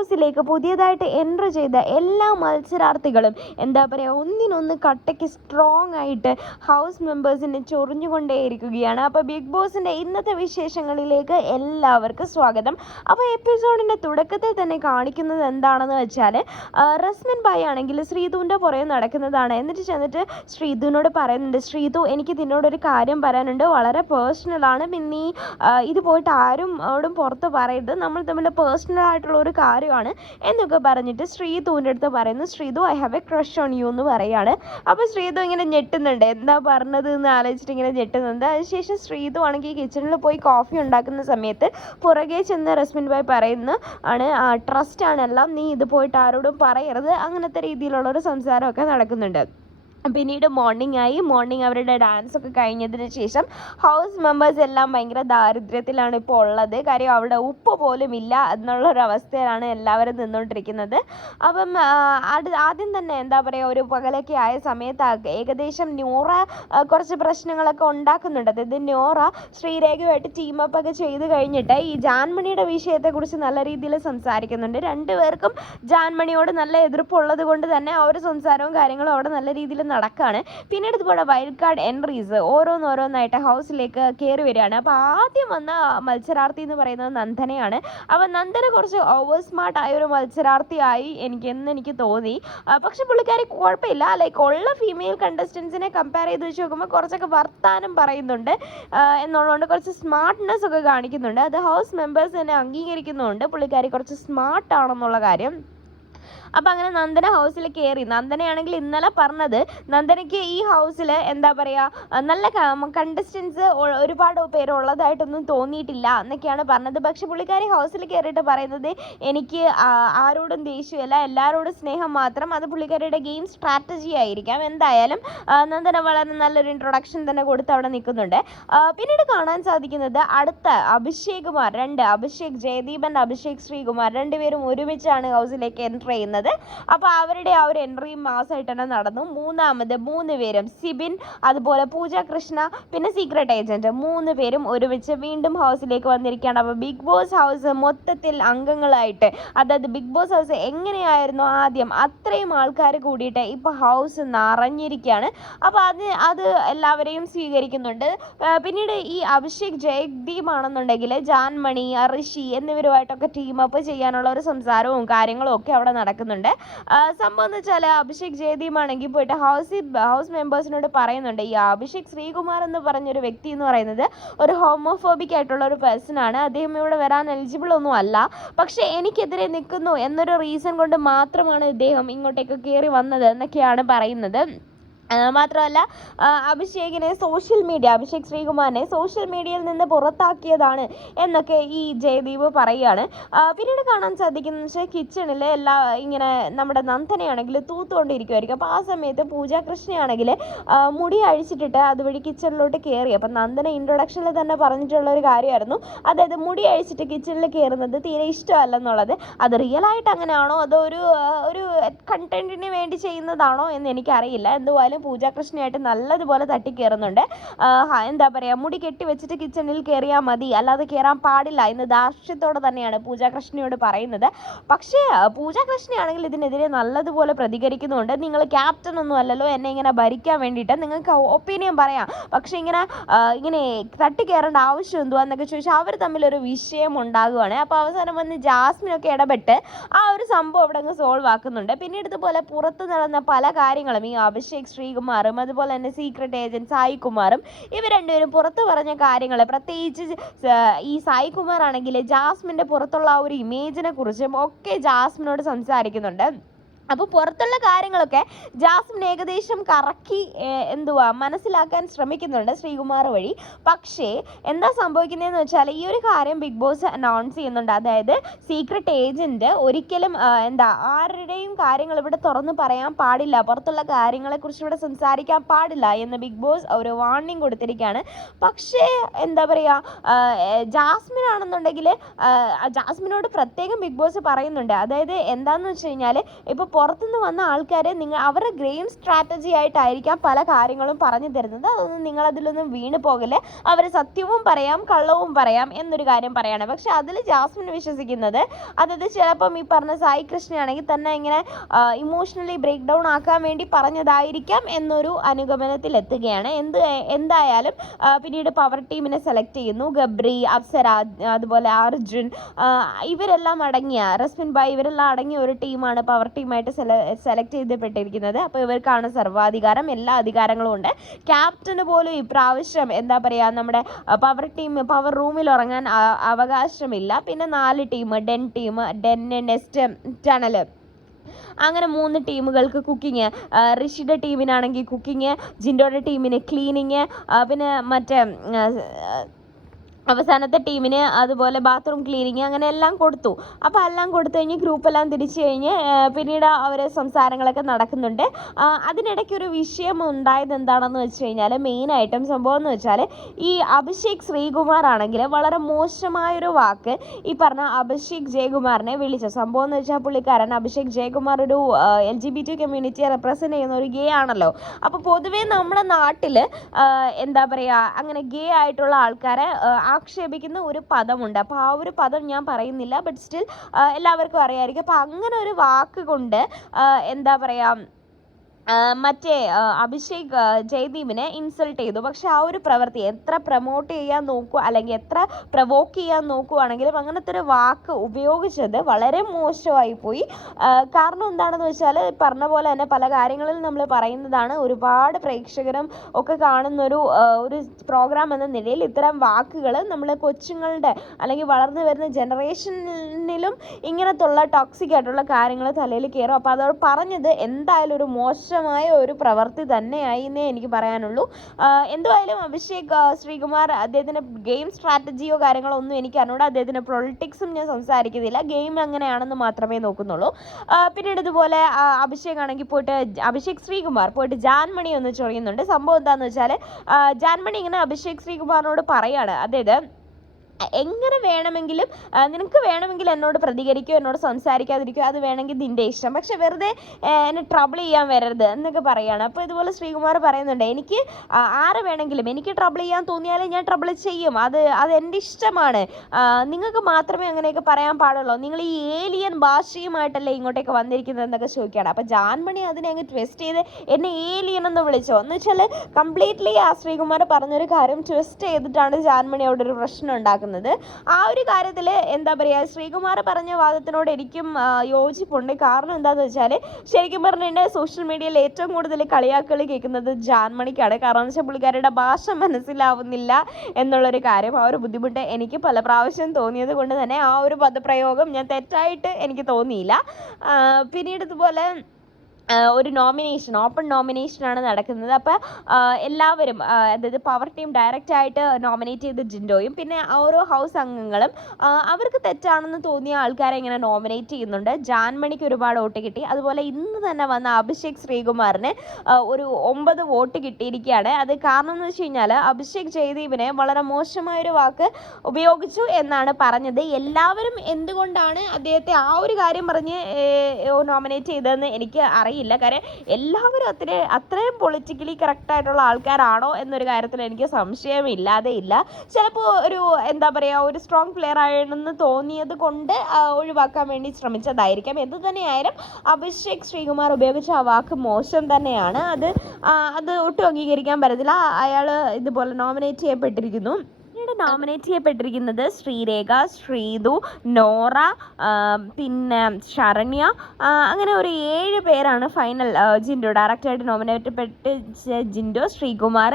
ഹൗസിലേക്ക് പുതിയതായിട്ട് എൻട്രി ചെയ്ത എല്ലാ മത്സരാർത്ഥികളും എന്താ പറയുക, ഒന്നിനൊന്ന് കട്ടയ്ക്ക് സ്ട്രോങ് ആയിട്ട് ഹൗസ് മെമ്പേഴ്സിനെ ചൊറിഞ്ഞുകൊണ്ടേയിരിക്കുകയാണ്. അപ്പോൾ ബിഗ് ബോസിൻ്റെ ഇന്നത്തെ വിശേഷങ്ങളിലേക്ക് എല്ലാവർക്കും സ്വാഗതം. അപ്പോൾ എപ്പിസോഡിൻ്റെ തുടക്കത്തിൽ തന്നെ കാണിക്കുന്നത് എന്താണെന്ന് വെച്ചാൽ, റസ്മിൻ ഭായ് ആണെങ്കിൽ ശ്രീതുവിൻ്റെ പുറകെ നടക്കുന്നതാണ്. എന്നിട്ട് ചെന്നിട്ട് ശ്രീതുവിനോട് പറയുന്നുണ്ട്, ശ്രീതു എനിക്ക് നിന്നോടൊരു കാര്യം പറയാനുണ്ട്, വളരെ പേഴ്സണലാണ്, പിന്നെ ഇത് പോയിട്ട് ആരോടും പുറത്ത് പറയരുത്, നമ്മൾ തമ്മിൽ പേഴ്സണൽ ആയിട്ടുള്ള ഒരു കാര്യമാണ് എന്നൊക്കെ പറഞ്ഞിട്ട് ശ്രീതുവിൻ്റെ അടുത്ത് പറയുന്നു. Sreethu I have A crush on you എന്ന് പറയാണ്. അപ്പോൾ ശ്രീതു ഇങ്ങനെ ഞെട്ടുന്നുണ്ട്, എന്താ പറഞ്ഞത് എന്ന് ആലോചിച്ചിട്ട് ഇങ്ങനെ ഞെട്ടുന്നുണ്ട്. അതിനുശേഷം ശ്രീതു ആണെങ്കിൽ കിച്ചണിൽ പോയി കോഫി ഉണ്ടാക്കുന്ന സമയത്ത് പുറകെ ചെന്ന് റസ്മിൻ ഭായ് പറയുന്നു ആണ്, ട്രസ്റ്റ് ആണെല്ലാം, നീ ഇത് പോയിട്ട് ആരോടും പറയരുത്, അങ്ങനത്തെ രീതിയിലുള്ളൊരു സംസാരമൊക്കെ നടക്കുന്നുണ്ട്. പിന്നീട് മോർണിംഗ് അവരുടെ ഡാൻസ് ഒക്കെ കഴിഞ്ഞതിന് ശേഷം ഹൗസ് മെമ്പേഴ്സ് എല്ലാം ഭയങ്കര ദാരിദ്ര്യത്തിലാണ് ഇപ്പോൾ ഉള്ളത്. കാര്യം അവിടെ ഉപ്പ് പോലും ഇല്ല എന്നുള്ളൊരവസ്ഥയിലാണ് എല്ലാവരും നിന്നുകൊണ്ടിരിക്കുന്നത്. അപ്പം ആദ്യം തന്നെ എന്താ പറയുക, ഒരു പകലൊക്കെ ആയ സമയത്ത് ഏകദേശം നോറ കുറച്ച് പ്രശ്നങ്ങളൊക്കെ ഉണ്ടാക്കുന്നുണ്ട്. അതായത് നോറ ശ്രീരേഖയുമായിട്ട് ടീമപ്പ് ഒക്കെ ചെയ്ത് കഴിഞ്ഞിട്ട് ഈ ജാൻമണിയുടെ വിഷയത്തെക്കുറിച്ച് നല്ല രീതിയിൽ സംസാരിക്കുന്നുണ്ട്. രണ്ടുപേർക്കും ജാൻമണിയോട് നല്ല എതിർപ്പുള്ളത് കൊണ്ട് തന്നെ ആ ഒരു സംസാരവും കാര്യങ്ങളും അവിടെ നല്ല രീതിയിൽ നടക്കുകയാണ്. പിന്നീട് ഇതുപോലെ വൈൽഡ് കാർഡ് എൻട്രീസ് ഓരോന്നായിട്ട് ഹൗസിലേക്ക് കയറി വരികയാണ്. അപ്പോൾ ആദ്യം വന്ന മത്സരാർത്ഥി എന്ന് പറയുന്നത് നന്ദനയാണ്. അപ്പോൾ നന്ദന കുറച്ച് ഓവർ സ്മാർട്ട് ആയ ഒരു മത്സരാർത്ഥിയായി എനിക്ക് തോന്നി. പക്ഷെ പുള്ളിക്കാരി കുഴപ്പമില്ല, ലൈക്ക് ഉള്ള ഫീമെയിൽ കണ്ടസ്റ്റൻസിനെ കമ്പയർ ചെയ്ത് വെച്ച് നോക്കുമ്പോൾ കുറച്ചൊക്കെ വർത്താനം പറയുന്നുണ്ട് എന്നുള്ളതുകൊണ്ട് കുറച്ച് സ്മാർട്ട്നെസ് ഒക്കെ കാണിക്കുന്നുണ്ട്. അത് ഹൗസ് മെമ്പേഴ്സ് തന്നെ അംഗീകരിക്കുന്നുണ്ട്, പുള്ളിക്കാരി കുറച്ച് സ്മാർട്ട് ആണെന്നുള്ള കാര്യം. അപ്പോൾ അങ്ങനെ നന്ദന ഹൗസിൽ കയറി. നന്ദനയാണെങ്കിൽ ഇന്നലെ പറഞ്ഞത് നന്ദനയ്ക്ക് ഈ ഹൗസിൽ എന്താ പറയുക, നല്ല കണ്ടസ്റ്റൻസ് ഒരുപാട് പേരുള്ളതായിട്ടൊന്നും തോന്നിയിട്ടില്ല എന്നൊക്കെയാണ് പറഞ്ഞത്. പക്ഷെ പുള്ളിക്കാരി ഹൗസിൽ കയറിയിട്ട് പറയുന്നത്, എനിക്ക് ആരോടും ദേഷ്യമല്ല, എല്ലാവരോടും സ്നേഹം മാത്രം. അത് പുള്ളിക്കാരിയുടെ ഗെയിം സ്ട്രാറ്റജി ആയിരിക്കാം. എന്തായാലും നന്ദന വളരെ നല്ലൊരു ഇൻട്രൊഡക്ഷൻ തന്നെ കൊടുത്ത് അവിടെ നിൽക്കുന്നുണ്ട്. പിന്നീട് കാണാൻ സാധിക്കുന്നത് അടുത്ത അഭിഷേക് ജയദീപ് ആൻഡ് അഭിഷേക് ശ്രീകുമാർ രണ്ടുപേരും ഒരുമിച്ചാണ് ഹൗസിലേക്ക് എൻ്റർ ചെയ്യുന്നത്. അപ്പോൾ അവരുടെ ആ ഒരു എൻട്രി മാസമായിട്ട് തന്നെ നടന്നു. മൂന്നാമത് 3 പേരും സിബിൻ, അതുപോലെ പൂജ കൃഷ്ണ, പിന്നെ സീക്രട്ട് ഏജന്റ് 3 പേരും ഒരുമിച്ച് വീണ്ടും ഹൗസിലേക്ക് വന്നിരിക്കുകയാണ്. അപ്പോൾ ബിഗ് ബോസ് ഹൗസ് മൊത്തത്തിൽ അംഗങ്ങളായിട്ട്, അതായത് ബിഗ് ബോസ് ഹൗസ് എങ്ങനെയായിരുന്നു ആദ്യം അത്രയും ആൾക്കാർ കൂടിയിട്ട് ഇപ്പോൾ ഹൗസ് നിറഞ്ഞിരിക്കുകയാണ്. അപ്പോൾ അത് എല്ലാവരെയും സ്വീകരിക്കുന്നുണ്ട്. പിന്നീട് ഈ അഭിഷേക് ജയദീപ് ആണെന്നുണ്ടെങ്കിൽ ജാൻമണി, ഋഷി എന്നിവരുമായിട്ടൊക്കെ ടീമപ്പ് ചെയ്യാനുള്ള ഒരു സംസാരവും കാര്യങ്ങളും ഒക്കെ അവിടെ നടക്കുന്നുണ്ട്. സംഭവം എന്ന് വെച്ചാൽ അഭിഷേക് ജയദീപ് ആണെങ്കിൽ പോയിട്ട് ഹൗസ് മെമ്പേഴ്സിനോട് പറയുന്നുണ്ട്, ഈ അഭിഷേക് ശ്രീകുമാർ എന്ന് പറഞ്ഞൊരു വ്യക്തി എന്ന് പറയുന്നത് ഒരു ഹോമോഫോബിക് ആയിട്ടുള്ള ഒരു പേഴ്സൺ ആണ്, അദ്ദേഹം ഇവിടെ വരാൻ എലിജിബിൾ ഒന്നും അല്ല, പക്ഷേ എനിക്കെതിരെ നിൽക്കുന്നു എന്നൊരു റീസൺ കൊണ്ട് മാത്രമാണ് ഇദ്ദേഹം ഇങ്ങോട്ടേക്ക് കയറി വന്നത് എന്നൊക്കെയാണ് പറയുന്നത്. മാത്രമല്ല അഭിഷേക് ശ്രീകുമാറിനെ സോഷ്യൽ മീഡിയയിൽ നിന്ന് പുറത്താക്കിയതാണ് എന്നൊക്കെ ഈ ജയദീപ് പറയുകയാണ്. പിന്നീട് കാണാൻ സാധിക്കുന്നത് വെച്ചാൽ കിച്ചണിൽ ഇങ്ങനെ നമ്മുടെ നന്ദനയാണെങ്കിൽ തൂത്തുകൊണ്ടിരിക്കുമായിരിക്കും. അപ്പോൾ ആ സമയത്ത് പൂജ കൃഷ്ണയാണെങ്കിൽ മുടി അഴിച്ചിട്ടിട്ട് അതുവഴി കിച്ചണിലോട്ട് കയറി. അപ്പം നന്ദന ഇൻട്രൊഡക്ഷനിൽ തന്നെ പറഞ്ഞിട്ടുള്ള ഒരു കാര്യമായിരുന്നു, അതായത് മുടി അഴിച്ചിട്ട് കിച്ചണിൽ കയറുന്നത് തീരെ ഇഷ്ടമല്ലെന്നുള്ളത്. അത് റിയലായിട്ട് അങ്ങനെയാണോ അതോ ഒരു കണ്ടന്റിന് വേണ്ടി ചെയ്യുന്നതാണോ എന്ന് എനിക്കറിയില്ല. എന്തുവായാലും പൂജ കൃഷ്ണയായിട്ട് നല്ലതുപോലെ തട്ടിക്കയറുന്നുണ്ട്. എന്താ പറയുക, മുടി കെട്ടി വെച്ചിട്ട് കിച്ചണിൽ കയറിയാൽ മതി, അല്ലാതെ കയറാൻ പാടില്ല എന്ന് ധാർഷ്ട്യത്തോടെ തന്നെയാണ് പൂജ കൃഷ്ണയോട് പറയുന്നത്. പക്ഷേ പൂജ കൃഷ്ണയാണെങ്കിൽ ഇതിനെതിരെ നല്ലതുപോലെ പ്രതികരിക്കുന്നുണ്ട്. നിങ്ങൾ ക്യാപ്റ്റൻ ഒന്നും അല്ലല്ലോ എന്നെ ഇങ്ങനെ ഭരിക്കാൻ വേണ്ടിയിട്ട്, നിങ്ങൾക്ക് ഒപ്പീനിയൻ പറയാം, പക്ഷെ ഇങ്ങനെ തട്ടിക്കയറേണ്ട ആവശ്യം എന്തുവാ എന്നൊക്കെ ചോദിച്ചാൽ അവർ തമ്മിലൊരു വിഷയം ഉണ്ടാകുകയാണ്. അപ്പോൾ അവസാനം വന്ന് ജാസ്മിനൊക്കെ ഇടപെട്ട് ആ ഒരു സംഭവം അവിടെ അങ്ങ് സോൾവ് ആക്കുന്നുണ്ട്. പിന്നീട് ഇതുപോലെ പുറത്ത് നടന്ന പല കാര്യങ്ങളും ഈ അഭിഷേക് ശ്രീകുമാറും അതുപോലെ തന്നെ സീക്രട്ട് ഏജന്റ് സായികുമാറും ഇവർ രണ്ടുപേരും പുറത്ത് പറഞ്ഞ കാര്യങ്ങൾ, പ്രത്യേകിച്ച് ഈ സായികുമാർ ആണെങ്കിൽ ജാസ്മിൻ്റെ പുറത്തുള്ള ആ ഒരു ഇമേജിനെ കുറിച്ചും ഒക്കെ ജാസ്മിനോട് സംസാരിക്കുന്നുണ്ട്. അപ്പോൾ പുറത്തുള്ള കാര്യങ്ങളൊക്കെ ജാസ്മിൻ ഏകദേശം കറക്കി മനസ്സിലാക്കാൻ ശ്രമിക്കുന്നുണ്ട് ശ്രീകുമാർ വഴി. പക്ഷേ എന്താ സംഭവിക്കുന്നതെന്ന് വെച്ചാൽ ഈ ഒരു കാര്യം ബിഗ് ബോസ് അനൗൺസ് ചെയ്യുന്നുണ്ട്, അതായത് സീക്രട്ട് ഏജൻറ്റ് ഒരിക്കലും ആരുടെയും കാര്യങ്ങൾ ഇവിടെ തുറന്ന് പറയാൻ പാടില്ല, പുറത്തുള്ള കാര്യങ്ങളെക്കുറിച്ച് ഇവിടെ സംസാരിക്കാൻ പാടില്ല എന്ന് ബിഗ് ബോസ് ഒരു വാർണിംഗ് കൊടുത്തിരിക്കുകയാണ്. പക്ഷേ എന്താ പറയുക, ജാസ്മിൻ ആണെന്നുണ്ടെങ്കിൽ ജാസ്മിനോട് പ്രത്യേകം ബിഗ് ബോസ് പറയുന്നുണ്ട്, അതായത് എന്താണെന്ന് വെച്ച് കഴിഞ്ഞാൽ ഇപ്പോൾ പുറത്തുനിന്ന് വന്ന ആൾക്കാരെ അവരുടെ ഗെയിം സ്ട്രാറ്റജി ആയിട്ടായിരിക്കാം പല കാര്യങ്ങളും പറഞ്ഞു തരുന്നത്. അതൊന്നും നിങ്ങളതിലൊന്നും വീണ് പോകല്ലേ. അവർ സത്യവും പറയാം കള്ളവും പറയാം എന്നൊരു കാര്യം പറയാണ്. പക്ഷെ അതിൽ ജാസ്മിൻ വിശ്വസിക്കുന്നത്, അതായത് ചിലപ്പം ഈ പറഞ്ഞ സായി കൃഷ്ണയാണെങ്കിൽ തന്നെ ഇങ്ങനെ ഇമോഷണലി ബ്രേക്ക് ഡൗൺ ആക്കാൻ വേണ്ടി പറഞ്ഞതായിരിക്കാം എന്നൊരു അനുഗമനത്തിൽ എത്തുകയാണ്. എന്തായാലും പിന്നീട് പവർ ടീമിനെ സെലക്ട് ചെയ്യുന്നു. ഗബ്രി, അപ്സര, അതുപോലെ അർജുൻ, ഇവരെല്ലാം അടങ്ങിയ റസ്മിൻ ഭായ് ഇവരെല്ലാം അടങ്ങിയ ഒരു ടീമാണ് പവർ ടീമായിട്ട് സെലക്ട് ചെയ്യപ്പെട്ടിരിക്കുന്നത്. അപ്പോൾ ഇവർക്കാണ് സർവാധികാരം, എല്ലാ അധികാരങ്ങളും ഉണ്ട്. ക്യാപ്റ്റന് പോലും ഇപ്രാവശ്യം എന്താ പറയുക, നമ്മുടെ പവർ റൂമിൽ ഉറങ്ങാൻ അവകാശമില്ല. പിന്നെ 4 ടീം, ഡെൻ, നെസ്റ്റ്, ടണൽ, അങ്ങനെ 3 ടീമുകൾക്ക് കുക്കിങ്. ഋഷിയുടെ ടീമിനാണെങ്കിൽ കുക്കിങ്, ജിൻഡോയുടെ ടീമിന് ക്ലീനിങ്, പിന്നെ മറ്റേ അവസാനത്തെ ടീമിന് അതുപോലെ ബാത്റൂം ക്ലീനിങ്, അങ്ങനെ എല്ലാം കൊടുത്തു. അപ്പോൾ എല്ലാം കൊടുത്തു കഴിഞ്ഞ് ഗ്രൂപ്പെല്ലാം തിരിച്ചു കഴിഞ്ഞ് പിന്നീട് അവർ സംസാരങ്ങളൊക്കെ നടക്കുന്നുണ്ട്. അതിനിടയ്ക്ക് ഒരു വിഷയം ഉണ്ടായത് എന്താണെന്ന് വെച്ച് കഴിഞ്ഞാൽ, മെയിനായിട്ടും സംഭവം എന്ന് വെച്ചാൽ, ഈ അഭിഷേക് ശ്രീകുമാർ ആണെങ്കിൽ വളരെ മോശമായൊരു വാക്ക് ഈ പറഞ്ഞ അഭിഷേക് ജയകുമാറിനെ വിളിച്ചു. സംഭവം എന്ന് വെച്ചാൽ, പുള്ളിക്കാരൻ അഭിഷേക് ജയകുമാർ ഒരു LGBT കമ്മ്യൂണിറ്റിയെ റെപ്രസെൻ്റ് ചെയ്യുന്ന ഒരു ഗേ ആണല്ലോ. അപ്പോൾ പൊതുവേ നമ്മുടെ നാട്ടിൽ എന്താ പറയുക, അങ്ങനെ ഗേ ആയിട്ടുള്ള ആൾക്കാരെ ആക്ഷേപിക്കുന്ന ഒരു പദമുണ്ട്. അപ്പോൾ ആ ഒരു പദം ഞാൻ പറയുന്നില്ല, ബട്ട് സ്റ്റിൽ എല്ലാവർക്കും അറിയാമായിരിക്കും. അപ്പോൾ അങ്ങനെ ഒരു വാക്ക് കൊണ്ട് എന്താ പറയുക, മറ്റേ അഭിഷേക് ജയദീപിനെ ഇൻസൾട്ട് ചെയ്തു. പക്ഷെ ആ ഒരു പ്രവൃത്തി എത്ര പ്രൊമോട്ട് ചെയ്യാൻ നോക്കുക, അല്ലെങ്കിൽ എത്ര പ്രൊവോക്ക് ചെയ്യാൻ നോക്കുകയാണെങ്കിലും അങ്ങനത്തെ ഒരു വാക്ക് ഉപയോഗിച്ചത് വളരെ മോശമായി പോയി. കാരണം എന്താണെന്ന് വെച്ചാൽ, പറഞ്ഞ പോലെ തന്നെ പല കാര്യങ്ങളിൽ നമ്മൾ പറയുന്നതാണ്. ഒരുപാട് പ്രേക്ഷകരും ഒക്കെ കാണുന്നൊരു പ്രോഗ്രാം എന്ന നിലയിൽ ഇത്തരം വാക്കുകൾ നമ്മൾ കൊച്ചുങ്ങളുടെ അല്ലെങ്കിൽ വളർന്നു വരുന്ന ജനറേഷനിലും ഇങ്ങനത്തുള്ള ടോക്സിക് ആയിട്ടുള്ള കാര്യങ്ങൾ തലയിൽ കയറും. അപ്പോൾ അത് പറഞ്ഞത് എന്തായാലും ഒരു മോശമായ ഒരു പ്രവൃത്തി തന്നെയായി എന്നേ എനിക്ക് പറയാനുള്ളൂ. എന്തുവായാലും അഭിഷേക് ശ്രീകുമാർ, അദ്ദേഹത്തിൻ്റെ ഗെയിം സ്ട്രാറ്റജിയോ കാര്യങ്ങളോ ഒന്നും എനിക്ക് അറിഞ്ഞൂടാ. അദ്ദേഹത്തിൻ്റെ പൊളിറ്റിക്സും ഞാൻ സംസാരിക്കുന്നില്ല, ഗെയിം അങ്ങനെയാണെന്ന് മാത്രമേ നോക്കുന്നുള്ളൂ. പിന്നീട് ഇതുപോലെ അഭിഷേക് ശ്രീകുമാർ പോയിട്ട് ജാൻമണി ഒന്ന് ചൊറിയുന്നുണ്ട്. സംഭവം എന്താണെന്ന് വെച്ചാൽ, ജാൻമണി ഇങ്ങനെ അഭിഷേക് ശ്രീകുമാറിനോട് പറയാണ്, അതായത് എങ്ങനെ വേണമെങ്കിലും നിനക്ക് വേണമെങ്കിൽ എന്നോട് പ്രതികരിക്കുകയോ എന്നോട് സംസാരിക്കാതിരിക്കുകയോ, അത് വേണമെങ്കിൽ നിൻ്റെ ഇഷ്ടം, പക്ഷെ വെറുതെ എന്നെ ട്രബിൾ ചെയ്യാൻ വരരുത് എന്നൊക്കെ പറയുകയാണ്. അപ്പോൾ ഇതുപോലെ ശ്രീകുമാർ പറയുന്നുണ്ട്, എനിക്ക് ആരെ വേണമെങ്കിലും എനിക്ക് ട്രബിൾ ചെയ്യാൻ തോന്നിയാലേ ഞാൻ ട്രബിൾ ചെയ്യും, അത് എൻ്റെ ഇഷ്ടമാണ്, നിങ്ങൾക്ക് മാത്രമേ അങ്ങനെയൊക്കെ പറയാൻ പാടുള്ളൂ, നിങ്ങൾ ഈ ഏലിയൻ ഭാഷയുമായിട്ടല്ലേ ഇങ്ങോട്ടേക്ക് വന്നിരിക്കുന്നത് എന്നൊക്കെ ചോദിക്കുകയാണ്. അപ്പോൾ ജാൻമണി അതിനെ അങ്ങ് ട്വിസ്റ്റ് ചെയ്ത് എന്നെ ഏലിയൻ എന്ന് വിളിച്ചോ എന്ന് വെച്ചാൽ, കംപ്ലീറ്റ്ലി ആ ശ്രീകുമാർ പറഞ്ഞൊരു കാര്യം ട്വിസ്റ്റ് ചെയ്തിട്ടാണ് ജാൻമണി അവിടെ ഒരു പ്രശ്നം ഉണ്ടാക്കുന്നത്. ആ ഒരു കാര്യത്തിൽ എന്താ പറയുക, ശ്രീകുമാർ പറഞ്ഞ വാദത്തിനോട് എനിക്കും യോജിപ്പുണ്ട്. കാരണം എന്താണെന്ന് വെച്ചാൽ, ശരിക്കും പറഞ്ഞിട്ടുണ്ടെങ്കിൽ സോഷ്യൽ മീഡിയയിൽ ഏറ്റവും കൂടുതൽ കളിയാക്കളി കേൾക്കുന്നത് ജാൻമണിക്കാണ്. കാരണം എന്ന് വെച്ചാൽ, പുള്ളിക്കാരുടെ ഭാഷ മനസ്സിലാവുന്നില്ല എന്നുള്ളൊരു കാര്യം, ആ ഒരു ബുദ്ധിമുട്ട് എനിക്ക് പല പ്രാവശ്യം തോന്നിയത് കൊണ്ട് തന്നെ ആ ഒരു പദപ്രയോഗം ഞാൻ തെറ്റായിട്ട് എനിക്ക് തോന്നിയില്ല. പിന്നീട് ഇതുപോലെ ഒരു ഓപ്പൺ നോമിനേഷനാണ് നടക്കുന്നത്. അപ്പോൾ എല്ലാവരും, അതായത് പവർ ടീം ഡയറക്റ്റായിട്ട് നോമിനേറ്റ് ചെയ്ത ജിൻഡോയും പിന്നെ ഓരോ ഹൗസ് അംഗങ്ങളും അവർക്ക് തെറ്റാണെന്ന് തോന്നിയ ആൾക്കാരെ ഇങ്ങനെ നോമിനേറ്റ് ചെയ്യുന്നുണ്ട്. ജാൻമണിക്ക് ഒരുപാട് വോട്ട് കിട്ടി. അതുപോലെ ഇന്ന് തന്നെ വന്ന അഭിഷേക് ശ്രീകുമാറിന് ഒരു 9 വോട്ട് കിട്ടിയിരിക്കുകയാണ്. അത് കാരണം എന്ന് വെച്ച് കഴിഞ്ഞാൽ, അഭിഷേക് ജയദീപിനെ വളരെ മോശമായൊരു വാക്ക് ഉപയോഗിച്ചു എന്നാണ് പറഞ്ഞത്. എല്ലാവരും എന്തുകൊണ്ടാണ് അദ്ദേഹത്തെ ആ ഒരു കാര്യം പറഞ്ഞ് നോമിനേറ്റ് ചെയ്തതെന്ന് എനിക്ക് അറിയില്ല. കാര്യം എല്ലാവരും അത്രയും പൊളിറ്റിക്കലി കറക്റ്റായിട്ടുള്ള ആൾക്കാരാണോ എന്നൊരു കാര്യത്തിൽ എനിക്ക് സംശയമില്ലാതെ ഇല്ല. ചിലപ്പോൾ ഒരു എന്താ പറയുക, ഒരു സ്ട്രോങ് പ്ലെയർ ആണെന്ന് തോന്നിയത് കൊണ്ട് ഒഴിവാക്കാൻ വേണ്ടി ശ്രമിച്ചതായിരിക്കാം. എന്ത് തന്നെയായാലും അഭിഷേക് ശ്രീകുമാർ ഉപയോഗിച്ച ആ വാക്ക് മോശം തന്നെയാണ്. അത് ഒട്ടും അംഗീകരിക്കാൻ പറ്റത്തില്ല. അയാൾ ഇതുപോലെ നോമിനേറ്റ് ചെയ്യപ്പെട്ടിരിക്കുന്നു. നോമിനേറ്റ് ചെയ്യപ്പെട്ടിരിക്കുന്നത് ശ്രീരേഖ, ശ്രീതു, നോറ, പിന്നെ ശരണ്യ, അങ്ങനെ ഒരു 7 പേരാണ് ഫൈനൽ. ജിൻഡോ ഡയറക്റ്റായിട്ട് നോമിനേറ്റ് ജിൻഡോ, ശ്രീകുമാർ,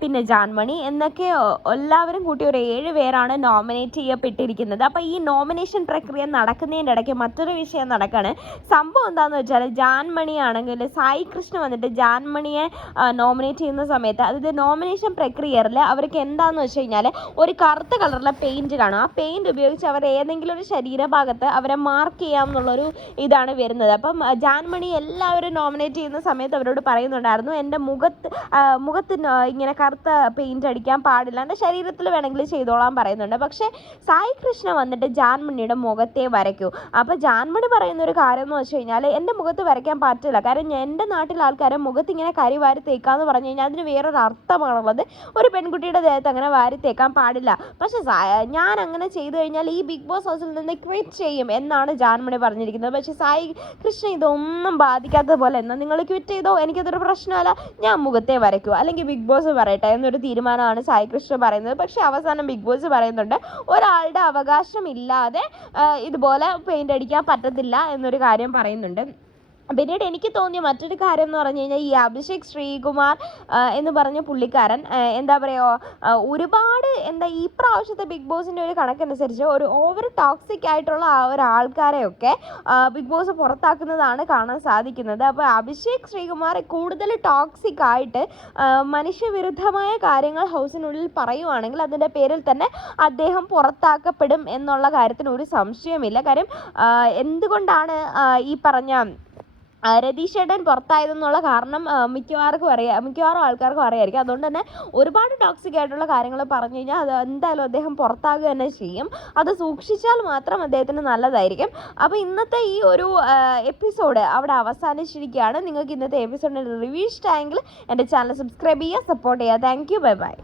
പിന്നെ ജാൻമണി എന്നൊക്കെ എല്ലാവരും കൂട്ടി ഒരു 7 പേരാണ് നോമിനേറ്റ് ചെയ്യപ്പെട്ടിരിക്കുന്നത്. അപ്പോൾ ഈ നോമിനേഷൻ പ്രക്രിയ നടക്കുന്നതിൻ്റെ ഇടയ്ക്ക് മറ്റൊരു വിഷയം നടക്കുകയാണ്. സംഭവം എന്താണെന്ന് വെച്ചാൽ, ജാൻമണി ആണെങ്കിൽ സായി കൃഷ്ണ വന്നിട്ട് ജാൻമണിയെ നോമിനേറ്റ് ചെയ്യുന്ന സമയത്ത്, അതായത് നോമിനേഷൻ പ്രക്രിയയിൽ അവർക്ക് എന്താണെന്ന് വെച്ച് കഴിഞ്ഞാൽ, ഒരു കറുത്ത കളറിലെ പെയിൻറ്റ് കാണും. ആ പെയിൻറ്റ് ഉപയോഗിച്ച് അവർ ഏതെങ്കിലും ഒരു ശരീരഭാഗത്ത് അവരെ മാർക്ക് ചെയ്യാം എന്നുള്ളൊരു ഇതാണ് വരുന്നത്. അപ്പം ജാൻമണി എല്ലാവരും നോമിനേറ്റ് ചെയ്യുന്ന സമയത്ത് അവരോട് പറയുന്നുണ്ടായിരുന്നു, എൻ്റെ മുഖത്ത് ഇങ്ങനെ കറുത്ത പെയിൻറ്റ് അടിക്കാൻ പാടില്ല, എൻ്റെ ശരീരത്തിൽ വേണമെങ്കിൽ ചെയ്തോളാൻ പറയുന്നുണ്ട്. പക്ഷേ സായി കൃഷ്ണ വന്നിട്ട് ജാൻമണിയുടെ മുഖത്തെ വരയ്ക്കൂ. അപ്പോൾ ജാൻമണി പറയുന്ന ഒരു കാര്യം എന്ന് വെച്ച് കഴിഞ്ഞാൽ, എൻ്റെ മുഖത്ത് വരയ്ക്കാൻ പറ്റില്ല, കാരണം എൻ്റെ നാട്ടിലെ ആൾക്കാരെ മുഖത്ത് ഇങ്ങനെ കരി വാരി തേക്കാന്ന് പറഞ്ഞു കഴിഞ്ഞാൽ അതിന് വേറൊരു അർത്ഥമാണുള്ളത്. ഒരു പെൺകുട്ടിയുടെ ദേഹത്ത് അങ്ങനെ വാരി തേക്കാൻ പാടില്ല. പക്ഷേ ഞാൻ അങ്ങനെ ചെയ്തു കഴിഞ്ഞാൽ ഈ ബിഗ് ബോസ് ഹൗസിൽ നിന്ന് ക്വിറ്റ് ചെയ്യും എന്നാണ് ജാൻമണി പറഞ്ഞിരിക്കുന്നത്. പക്ഷേ സായി കൃഷ്ണ ഇതൊന്നും ബാധിക്കാത്ത പോലെ, എന്നാൽ നിങ്ങൾ ക്വിറ്റ് ചെയ്തോ, എനിക്കതൊരു പ്രശ്നമല്ല, ഞാൻ മുഖത്തെ വരയ്ക്കൂ, അല്ലെങ്കിൽ ബിഗ് ബോസ് പറയട്ടെ എന്നൊരു തീരുമാനമാണ് സായി കൃഷ്ണ പറയുന്നത്. പക്ഷേ അവസാനം ബിഗ് ബോസ് പറയുന്നുണ്ട്, ഒരാളുടെ അവകാശമില്ലാതെ ഇതുപോലെ പെയിൻ്റ് അടിക്കാൻ പറ്റത്തില്ല എന്നൊരു കാര്യം പറയുന്നുണ്ട്. പിന്നീട് എനിക്ക് തോന്നിയ മറ്റൊരു കാര്യം എന്ന് പറഞ്ഞു കഴിഞ്ഞാൽ, ഈ അഭിഷേക് ശ്രീകുമാർ എന്ന് പറഞ്ഞ പുള്ളിക്കാരൻ എന്താ പറയുക, ഒരുപാട് ഈ പ്രാവശ്യത്തെ ബിഗ് ബോസിൻ്റെ ഒരു കണക്കനുസരിച്ച് ഒരു ഓവർ ടോക്സിക് ആയിട്ടുള്ള ഒരാൾക്കാരെയൊക്കെ ബിഗ് ബോസ് പുറത്താക്കുന്നതാണ് കാണാൻ സാധിക്കുന്നത്. അപ്പോൾ അഭിഷേക് ശ്രീകുമാർ കൂടുതൽ ടോക്സിക് ആയിട്ട് മനുഷ്യവിരുദ്ധമായ കാര്യങ്ങൾ ഹൗസിനുള്ളിൽ പറയുവാണെങ്കിൽ അതിൻ്റെ പേരിൽ തന്നെ അദ്ദേഹം പുറത്താക്കപ്പെടും എന്നുള്ള കാര്യത്തിന് ഒരു സംശയമില്ല. കാര്യം എന്തുകൊണ്ടാണ് ഈ പറഞ്ഞ രതീഷേട്ടൻ പുറത്തായതെന്നുള്ള കാരണം മിക്കവാറും ആൾക്കാർക്കും അറിയായിരിക്കും. അതുകൊണ്ട് തന്നെ ഒരുപാട് ടോക്സിക് ആയിട്ടുള്ള കാര്യങ്ങൾ പറഞ്ഞു കഴിഞ്ഞാൽ അത് എന്തായാലും അദ്ദേഹം പുറത്താകുക തന്നെ ചെയ്യും. അത് സൂക്ഷിച്ചാൽ മാത്രം അദ്ദേഹത്തിന് നല്ലതായിരിക്കും. അപ്പോൾ ഇന്നത്തെ ഈ ഒരു എപ്പിസോഡ് അവിടെ അവസാനിച്ചിരിക്കുകയാണ്. നിങ്ങൾക്ക് ഇന്നത്തെ എപ്പിസോഡിൻ്റെ റിവ്യൂ ഇഷ്ടമായെങ്കിൽ എൻ്റെ ചാനൽ സബ്സ്ക്രൈബ് ചെയ്യുക, സപ്പോർട്ട് ചെയ്യുക. Thank you, bye bye.